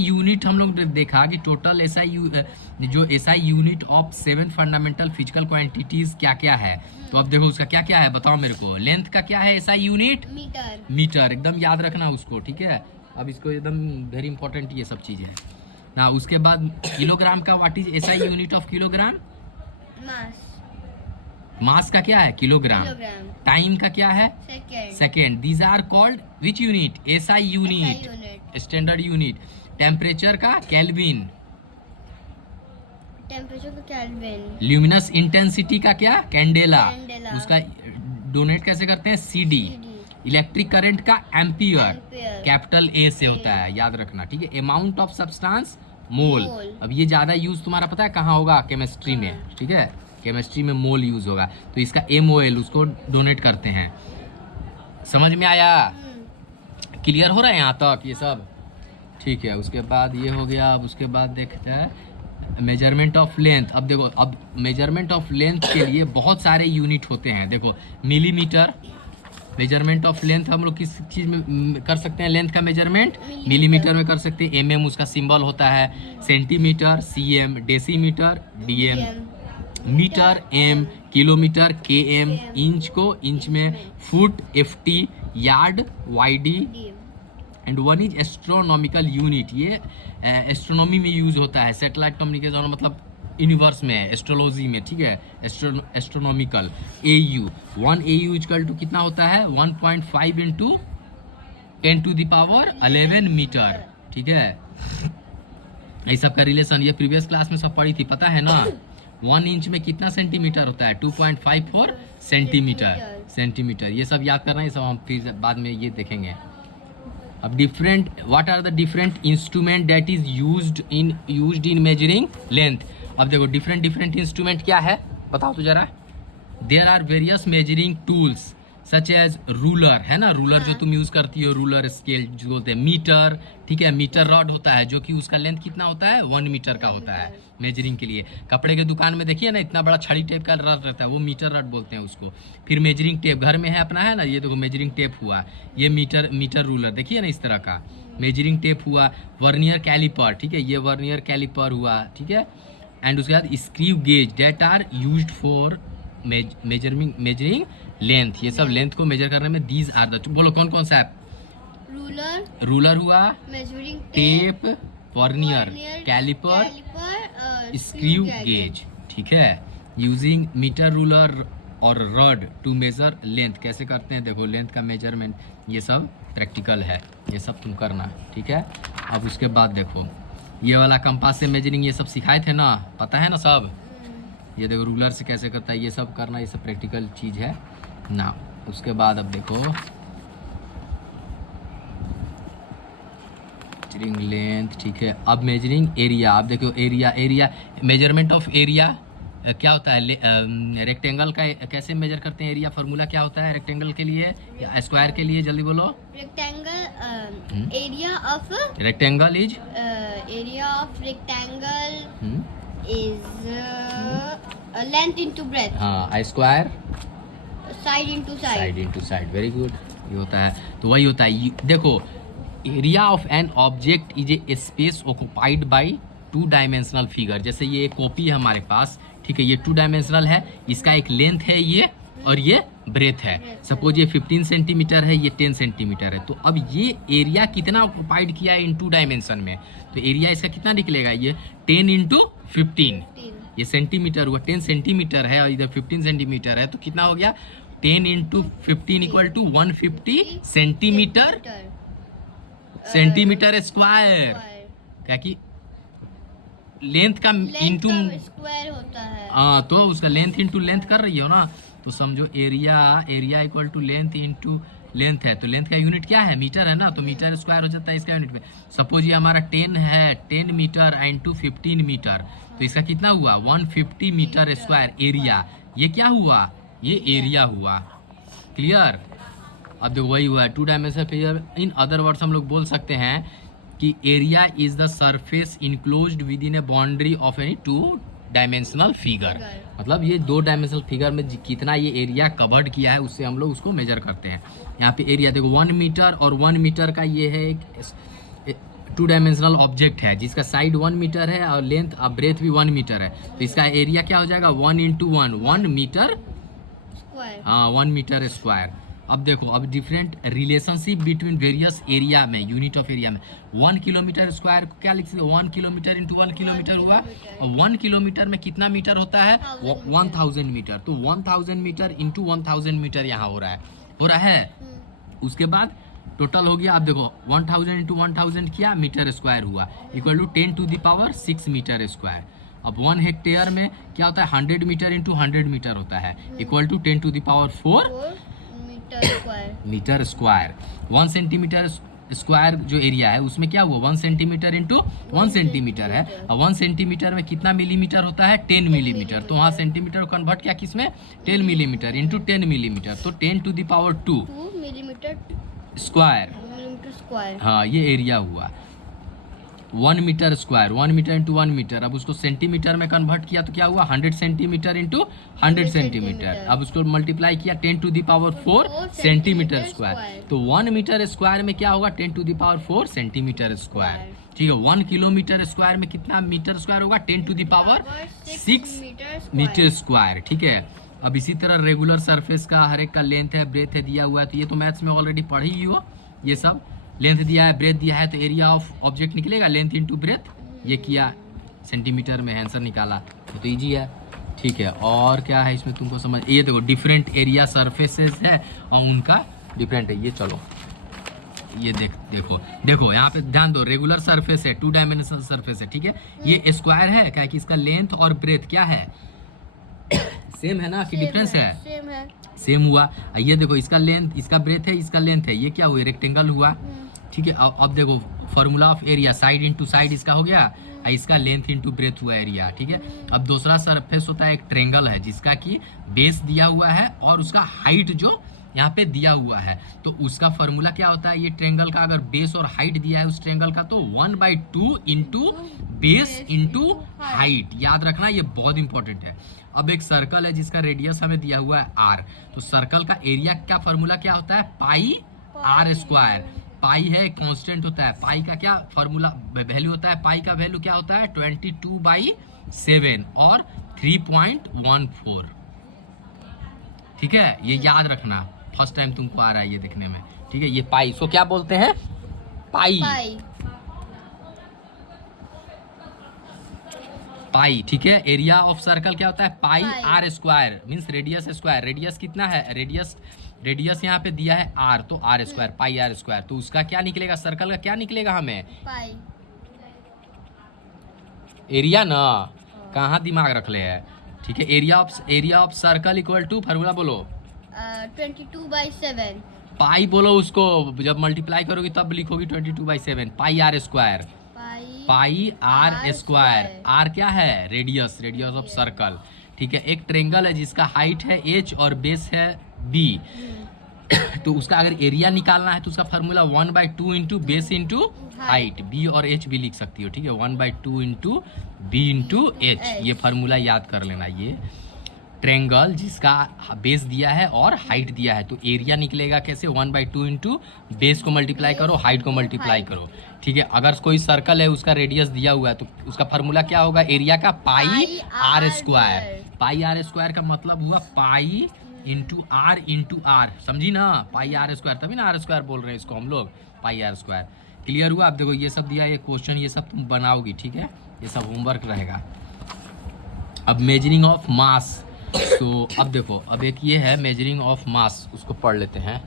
Unit हम लोग देखा कि टोटल जो SI unit of 7 fundamental physical quantities क्या क्या है। तो अब देखो उसका क्या क्या है, बताओ मेरे को। लेंथ का क्या है एसआई यूनिट? मीटर। मीटर, एकदम याद रखना उसको, ठीक है। अब इसको एकदम वेरी इंपॉर्टेंट ये सब चीज़ है ना। उसके बाद किलोग्राम का what is SI unit of kilogram? Mass. Mass का क्या है? किलोग्राम। किलोग्राम। टाइम का क्या है? Second. Second. These are called which unit? SI unit, standard unit. Temperature का? केल्विन। टेम्परेचर का केल्विन। ल्यूमिनस इंटेंसिटी का क्या? कैंडेला। कैंडेला। उसका डोनेट कैसे करते हैं? सीडी। इलेक्ट्रिक करंट का? एम्पियर। कैपिटल ए से होता है, याद रखना, ठीक है। Amount of substance? मोल। अब ये ज्यादा यूज तुम्हारा पता है कहाँ होगा? केमिस्ट्री में, ठीक है। केमिस्ट्री में मोल यूज होगा, तो इसका MOL उसको डोनेट करते हैं। समझ में आया? क्लियर हो रहा है यहाँ तक ये सब? ठीक है। उसके बाद ये हो गया। अब उसके बाद देखते हैं मेजरमेंट ऑफ लेंथ। अब देखो, अब मेजरमेंट ऑफ लेंथ के लिए बहुत सारे यूनिट होते हैं। देखो, मिलीमीटर। मेजरमेंट ऑफ लेंथ हम लोग किस चीज़ में कर सकते हैं? लेंथ का मेजरमेंट मिलीमीटर में कर सकते हैं। MM उसका सिंबल होता है। Centimetre CM, decimetre DM, metre M, kilometre KM, inch को इंच में foot FT, yard YD, and one is astronomical unit. ये एस्ट्रोनॉमी में यूज होता है। सैटेलाइट कम्युनिकेशन मतलब यूनिवर्स में, एस्ट्रोलॉजी में, ठीक है। Astronomical AU 1 AU equal to कितना होता है? 1.5 इंटू 10⁻11 मीटर, ठीक है। ये सब का रिलेशन ये प्रीवियस क्लास में सब पढ़ी थी, पता है ना। 1 इंच में कितना सेंटीमीटर होता है? 2.54 सेंटीमीटर। ये सब याद करना है, ये सब हम फिर बाद में ये देखेंगे। अब different, what are the different instrument that is used in measuring length. अब देखो डिफरेंट इंस्ट्रूमेंट क्या है बताओ तो जरा। There are various measuring tools such as ruler, है ना। रूलर जो तुम यूज करती हो, रूलर स्केल जो बोलते हैं। मीटर, ठीक है। मीटर रॉड होता है जो कि उसका लेंथ कितना होता है? 1 मीटर का होता है मेजरिंग के लिए। कपड़े के दुकान में देखिए ना, इतना बड़ा छड़ी टेप का रॉड रहता है, वो मीटर रॉड बोलते हैं उसको। फिर मेजरिंग टेप घर में है अपना, है ना। ये देखो मेजरिंग टेप हुआ, ये मीटर रूलर देखिए ना, इस तरह का मेजरिंग टेप हुआ। वर्नियर कैलिपर, ठीक है, ये वर्नियर कैलिपर हुआ, ठीक है। एंड उसके बाद screw gauge that are used for measuring length. ये सब लेंथ को मेजर करने में दीज आर द, बोलो कौन कौन सा है? रूलर हुआ, measuring tape, vernier calliper, screw gauge, ठीक है। यूजिंग मीटर रूलर और रॉड टू मेजर लेंथ। कैसे करते हैं देखो लेंथ का मेजरमेंट, ये सब प्रैक्टिकल है, ये सब तुम करना, ठीक है। अब उसके बाद देखो ये वाला कंपास से मेजरिंग ये सब सिखाए थे ना, पता है ना सब। ये देखो रूलर से कैसे करता है, ये सब करना, ये सब प्रैक्टिकल चीज़ है ना। उसके बाद अब देखो मेजरिंग लेंथ, ठीक है। अब मेजरिंग एरिया। अब देखो एरिया मेजरमेंट ऑफ एरिया क्या होता है? रेक्टेंगल का कैसे मेजर करते हैं? एरिया फार्मूला क्या होता है रेक्टेंगल के लिए या स्क्वायर के लिए? जल्दी बोलो। Rectangle area of rectangle is rectangle is length into breadth. हाँ, square side into side. Very good, ये होता है। तो वही होता है। देखो area of an object is a space occupied by 2 dimensional figure. जैसे ये कॉपी है हमारे पास, ठीक है, ये 2 डायमेंशनल है, इसका एक लेंथ है ये और ये ब्रेथ है। सपोज ये 15 सेंटीमीटर है, ये 10 सेंटीमीटर है। तो अब ये एरिया कितना ऑक्युपाइड किया है इन 2 डायमेंशन में, तो एरिया इसका कितना निकलेगा? ये 10 इंटू 15, ये सेंटीमीटर हुआ, 10 सेंटीमीटर है और इधर 15 सेंटीमीटर है, तो कितना हो गया? 10 into 15 equal to 150 centimetre square. क्या कि लेंथ का इंटू स्क्वायर होता है। हाँ, तो उसका लेंथ इंटू लेंथ कर रही हो ना, तो समझो area equal to length into length है, तो लेंथ का यूनिट क्या है? मीटर है ना, तो मीटर स्क्वायर हो जाता है इसका यूनिट में। सपोज ये हमारा 10 है, 10 मीटर इंटू 15 मीटर, तो इसका कितना हुआ? 150 मीटर स्क्वायर एरिया। ये क्या हुआ? ये एरिया हुआ। क्लियर? अब देखो वही हुआ है 2 dimensional figure. In other words हम लोग बोल सकते हैं कि area is the surface enclosed with in A boundary of any 2 dimensional figure. मतलब ये 2 डायमेंशनल फिगर में कितना ये एरिया कवर्ड किया है, उससे हम लोग उसको मेजर करते हैं। यहाँ पे एरिया देखो 1 मीटर और 1 मीटर का ये है एक टू डायमेंशनल ऑब्जेक्ट है जिसका साइड 1 मीटर है और लेंथ और ब्रेथ भी 1 मीटर है, तो इसका एरिया क्या हो जाएगा 1 × 1 मीटर, स्क्वायर। हाँ 1 मीटर स्क्वायर। अब देखो अब different relationship between various area में, यूनिट ऑफ एरिया में 1 किलोमीटर स्क्वायर को क्या लिख सकते हैं 1 किलोमीटर इंटू 1 किलोमीटर हुआ, और 1 किलोमीटर में कितना मीटर होता है 1000 मीटर, तो 1000 मीटर इंटू 1000 मीटर यहाँ हो रहा है। उसके बाद टोटल हो गया, आप देखो 1000 इंटू 1000 किया मीटर स्क्वायर हुआ, इक्वल टू 10⁻6 मीटर स्क्वायर। अब 1 हेक्टेयर में क्या होता है 100 मीटर इंटू 100 मीटर होता है, equal to 10⁻4 metre square. 1 centimetre square जो एरिया है उसमें क्या हुआ 1 सेंटीमीटर इंटू 1 सेंटीमीटर है, और 1 सेंटीमीटर में कितना मिलीमीटर होता है 10 मिलीमीटर, तो वहाँ सेंटीमीटर को कन्वर्ट किया किसमें 10 मिलीमीटर इंटू 10 मिलीमीटर, तो 10⁻2 मिलीमीटर स्क्वायर, हाँ ये एरिया हुआ 1 metre square, 1 metre into 1 metre. अब उसको सेंटीमीटर में कन्वर्ट किया तो क्या हुआ 100 सेंटीमीटर इंटू 100 सेंटीमीटर। अब उसको मल्टीप्लाई किया 10⁻4 सेंटीमीटर स्क्वायर, तो 1 मीटर स्क्वायर में क्या होगा 10⁻4 सेंटीमीटर स्क्वायर। ठीक है, 1 किलोमीटर स्क्वायर में कितना मीटर स्क्वायर होगा 10⁻6 मीटर स्क्वायर। ठीक है, अब इसी तरह रेगुलर सरफेस का हर एक का लेंथ है ब्रेथ है दिया हुआ है, तो ये तो मैथ्स में ऑलरेडी पढ़ ही हो, ये सब लेंथ दिया है ब्रेथ दिया है, तो एरिया ऑफ ऑब्जेक्ट निकलेगा लेंथ इंटू ब्रेथ, ये किया सेंटीमीटर में आंसर निकाला, तो इजी है। ठीक है, और क्या है इसमें तुमको समझ, ये देखो डिफरेंट एरिया सरफेसेस है और उनका डिफरेंट है, ये चलो ये देखो यहाँ पे ध्यान दो, रेगुलर सरफेस है 2 डायमेंशनल सरफेस है। ठीक है, ये स्क्वायर है क्या कि इसका लेंथ और ब्रेथ क्या है सेम है ना कि डिफरेंस है, सेम हुआ। ये देखो इसका लेंथ इसका ब्रेथ है इसका लेंथ है, ये क्या हुआ रेक्टेंगल हुआ। ठीक है, अब देखो formula of area side into side इसका हो गया, इसका लेंथ इंटू ब्रेथ हुआ एरिया। ठीक है, अब दूसरा सरफेस होता है एक ट्रेंगल है जिसका कि बेस दिया हुआ है और उसका हाइट जो यहाँ पे दिया हुआ है, तो उसका फॉर्मूला क्या होता है, ये ट्रेंगल का अगर बेस और हाइट दिया है उस ट्रेंगल का तो 1/2 इंटू बेस इंटू हाइट, याद रखना ये बहुत इंपॉर्टेंट है। अब एक सर्कल है जिसका रेडियस हमें दिया हुआ है r, तो सर्कल का एरिया का फॉर्मूला क्या होता है पाई r स्क्वायर। पाई है कांस्टेंट होता है, पाई का क्या फॉर्मूला वैल्यू होता है, पाई का वैल्यू क्या होता है 22/7 और 3.14। ठीक है, ये याद रखना, फर्स्ट टाइम तुमको आ रहा है ये देखने में। ठीक है, ये पाई इसको क्या बोलते हैं पाई। पाई ठीक है, एरिया ऑफ सर्कल क्या होता है पाई r square means radius square. Radius कितना है, रेडियस यहाँ पे दिया है r, तो r square pi r square, तो उसका क्या निकलेगा सर्कल का क्या निकलेगा हमें पाई। एरिया ना, कहाँ दिमाग रख ले है। ठीक है, area of circle equal to formula बोलो 22/7। पाई बोलो उसको, जब मल्टीप्लाई करोगी तब लिखोगी 22/7 pi r square, pi r square. r क्या है रेडियस ऑफ सर्कल। ठीक है, एक ट्रेंगल है जिसका हाइट है h और बेस है b, तो उसका अगर एरिया निकालना है तो उसका formula 1/2 into base into height, b और h भी लिख सकती हो। ठीक है, 1/2 इंटू b इंटू h, ये फार्मूला याद कर लेना। ये ट्रेंगल जिसका बेस दिया है और हाइट दिया है, तो एरिया निकलेगा कैसे 1/2 इंटू बेस को मल्टीप्लाई करो हाइट को मल्टीप्लाई करो। ठीक है, अगर कोई सर्कल है उसका रेडियस दिया हुआ है तो उसका फार्मूला क्या होगा एरिया का पाई r square. Pi r square का मतलब हुआ पाई इंटू r, समझी ना, पाई r स्क्वायर, तभी ना r स्क्वायर बोल रहे हैं इसको हम लोग, पाई r स्क्वायर। क्लियर हुआ। अब देखो ये सब दिया, ये क्वेश्चन ये सब तुम बनाओगी। ठीक है, ये सब होमवर्क रहेगा। अब मेजरिंग ऑफ मास, तो अब देखो अब एक ये है मेजरिंग ऑफ मास, उसको पढ़ लेते हैं।